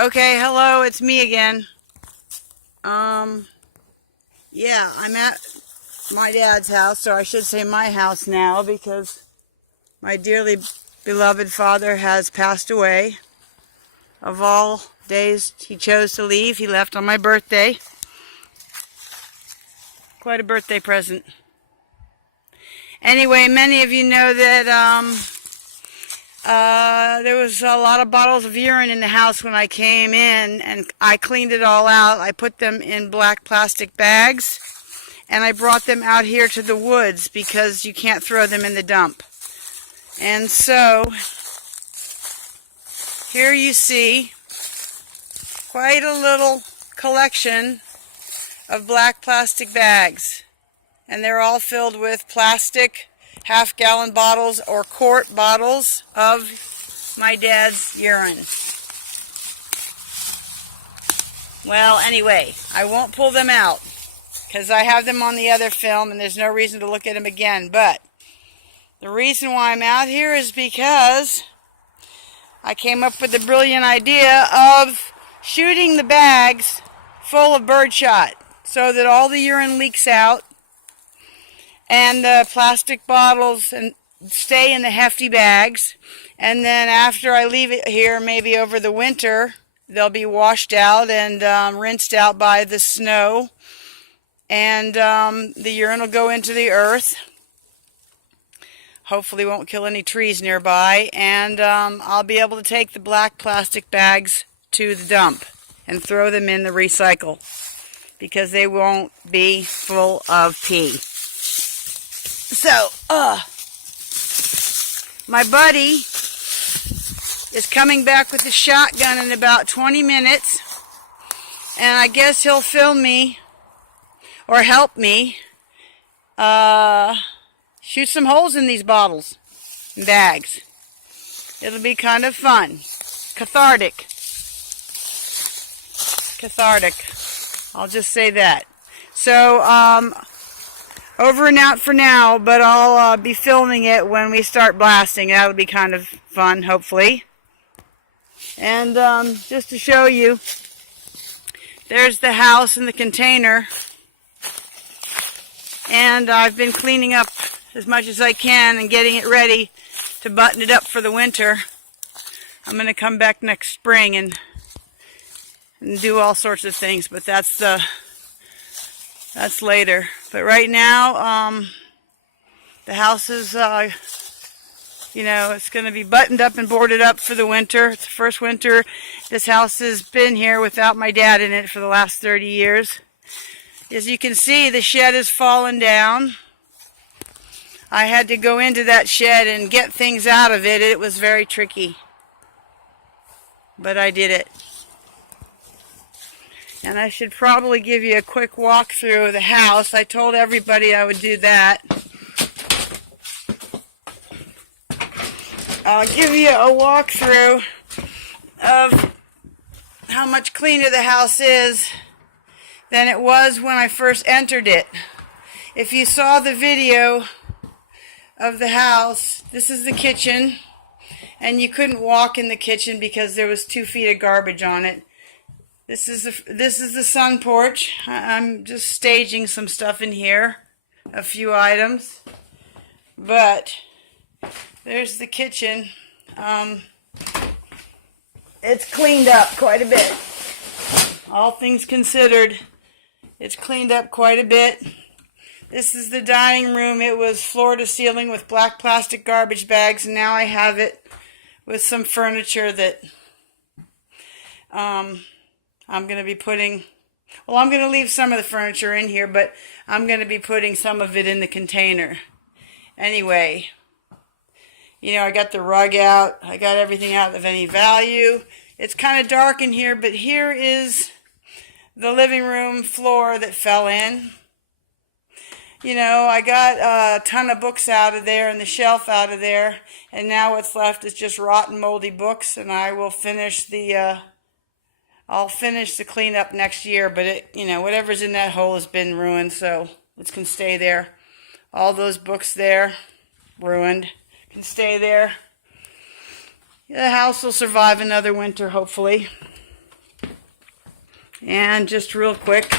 Okay, hello, it's me again. Yeah, I'm at my dad's house, or I should say my house now, because my dearly beloved father has passed away. Of all days he chose to leave, he left on my birthday. Quite a birthday present. Anyway, many of you know that there was a lot of bottles of urine in the house when I came in, and I cleaned it all out. I put them in black plastic bags, and I brought them out here to the woods because you can't throw them in the dump. And so, here you see quite a little collection of black plastic bags. And they're all filled with plastic half-gallon bottles or quart bottles of my dad's urine. Well, anyway, I won't pull them out because I have them on the other film and there's no reason to look at them again. But the reason why I'm out here is because I came up with the brilliant idea of shooting the bags full of birdshot so that all the urine leaks out and the plastic bottles and stay in the hefty bags, and then after I leave it here, maybe over the winter, they'll be washed out and rinsed out by the snow, and the urine will go into the earth. Hopefully won't kill any trees nearby, and I'll be able to take the black plastic bags to the dump and throw them in the recycle because they won't be full of pee. So, my buddy is coming back with the shotgun in about 20 minutes, and I guess he'll film me, or help me, shoot some holes in these bottles and bags. It'll be kind of fun. Cathartic. I'll just say that. So, over and out for now, but I'll be filming it when we start blasting. That'll be kind of fun, hopefully. And just to show you, there's the house and the container. And I've been cleaning up as much as I can and getting it ready to button it up for the winter. I'm going to come back next spring and do all sorts of things, but that's later. But right now, the house is, it's going to be buttoned up and boarded up for the winter. It's the first winter this house has been here without my dad in it for the last 30 years. As you can see, the shed has fallen down. I had to go into that shed and get things out of it. It was very tricky, but I did it. And I should probably give you a quick walkthrough of the house. I told everybody I would do that. I'll give you a walkthrough of how much cleaner the house is than it was when I first entered it. If you saw the video of the house, this is the kitchen, and you couldn't walk in the kitchen because there was 2 feet of garbage on it. This is the sun porch. I'm just staging some stuff in here, a few items. But there's the kitchen. It's cleaned up quite a bit. All things considered, it's cleaned up quite a bit. This is the dining room. It was floor to ceiling with black plastic garbage bags, and now I have it with some furniture that I'm going to be putting, I'm going to leave some of the furniture in here, but I'm going to be putting some of it in the container. Anyway, I got the rug out. I got everything out of any value. It's kind of dark in here, but here is the living room floor that fell in. I got a ton of books out of there and the shelf out of there, and now what's left is just rotten, moldy books, and I will finish I'll finish the cleanup next year, but whatever's in that hole has been ruined, so it can stay there. All those books there, ruined, can stay there. The house will survive another winter, hopefully. And just real quick,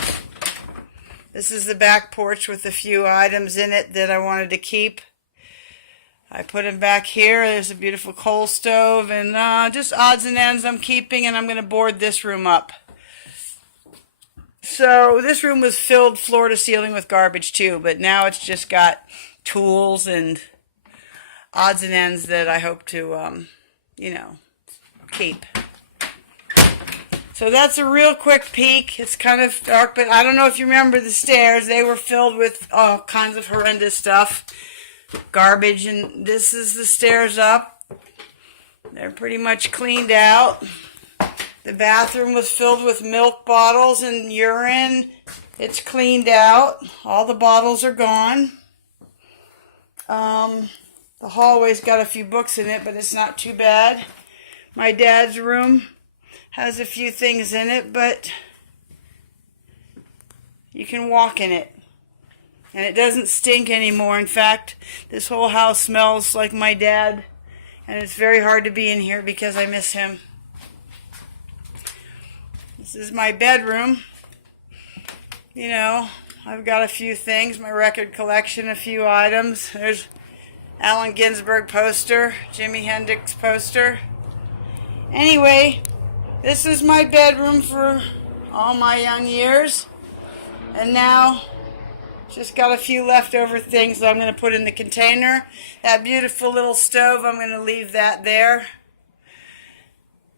this is the back porch with a few items in it that I wanted to keep. I put them back here. There's a beautiful coal stove and just odds and ends I'm keeping, and I'm going to board this room up. So this room was filled floor to ceiling with garbage too, but now it's just got tools and odds and ends that I hope to, keep. So that's a real quick peek. It's kind of dark, but I don't know if you remember the stairs. They were filled with all kinds of horrendous stuff, garbage, and this is the stairs up. They're pretty much cleaned out. The bathroom was filled with milk bottles and urine. It's cleaned out. All the bottles are gone. The hallway's got a few books in it, but it's not too bad. My dad's room has a few things in it, but you can walk in it. And it doesn't stink anymore. In fact, this whole house smells like my dad. And it's very hard to be in here because I miss him. This is my bedroom. You know, I've got a few things. My record collection, a few items. There's Allen Ginsberg poster, Jimi Hendrix poster. Anyway, this is my bedroom for all my young years. And now, just got a few leftover things that I'm going to put in the container. That beautiful little stove, I'm going to leave that there.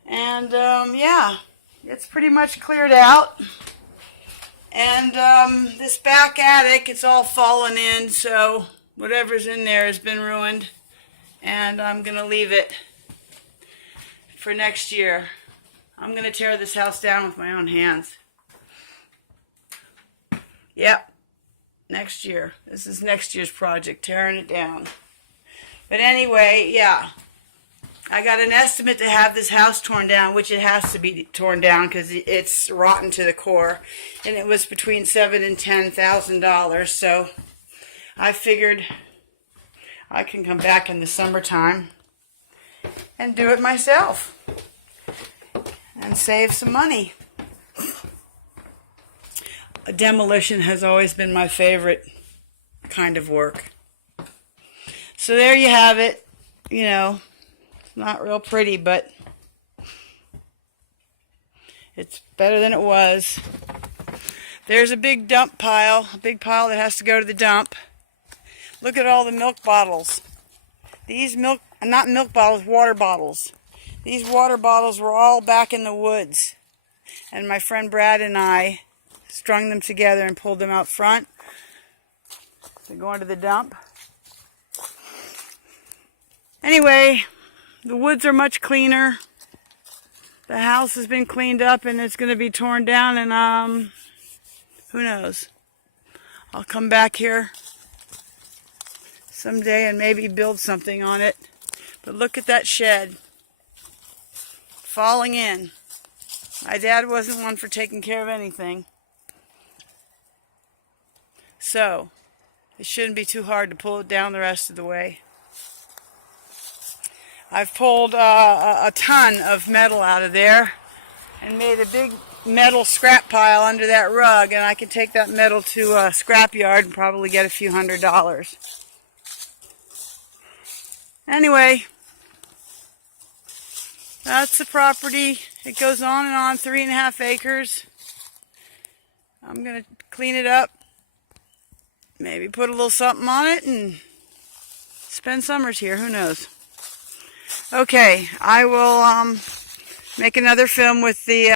And, yeah, it's pretty much cleared out. And this back attic, it's all fallen in, so whatever's in there has been ruined. And I'm going to leave it for next year. I'm going to tear this house down with my own hands. Yep. Next year. This is next year's project, tearing it down. But anyway, yeah. I got an estimate to have this house torn down, which it has to be torn down because it's rotten to the core. And it was between $7,000 and $10,000. So I figured I can come back in the summertime and do it myself and save some money. Demolition has always been my favorite kind of work. So there you have it. You know, it's not real pretty, but it's better than it was. There's a big dump pile, a big pile that has to go to the dump. Look at all the milk bottles. These not milk bottles, water bottles. These water bottles were all back in the woods. And my friend Brad and I strung them together and pulled them out front. They're going to the dump. Anyway, the woods are much cleaner. The house has been cleaned up and it's going to be torn down, and who knows? I'll come back here someday and maybe build something on it. But look at that shed falling in. My dad wasn't one for taking care of anything. So, it shouldn't be too hard to pull it down the rest of the way. I've pulled a ton of metal out of there and made a big metal scrap pile under that rug, and I can take that metal to a scrap yard and probably get a few $100s. Anyway, that's the property. It goes on and on, 3.5 acres. I'm going to clean it up, maybe put a little something on it and spend summers here, who knows. Okay, I will make another film with the